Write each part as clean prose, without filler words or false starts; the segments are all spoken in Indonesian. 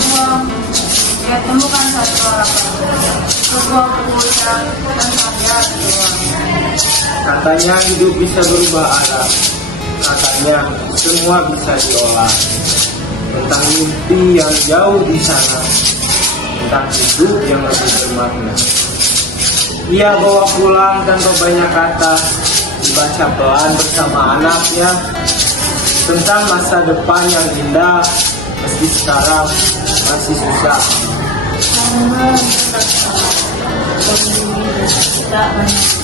Dia temukan satu orang sebuah kuda dan saya doang. Katanya hidup bisa berubah arah. Katanya semua bisa diolah. Tentang mimpi yang jauh di sana. Tentang hidup yang lebih bermakna. Ia bawa pulang tanpa banyak kata. Dibaca pelan bersama anaknya. Tentang masa depan yang indah. Meski sekarang masih susah. Karena tetap salah, kondisi kita banyak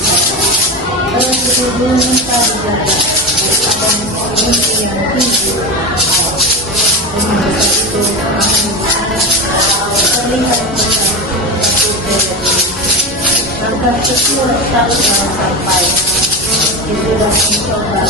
kalau sebelum minta dijaga, ada mimpi yang tinggi. Dan itu terlihat langkah kecil selalu sampai. Itu sudah mencoba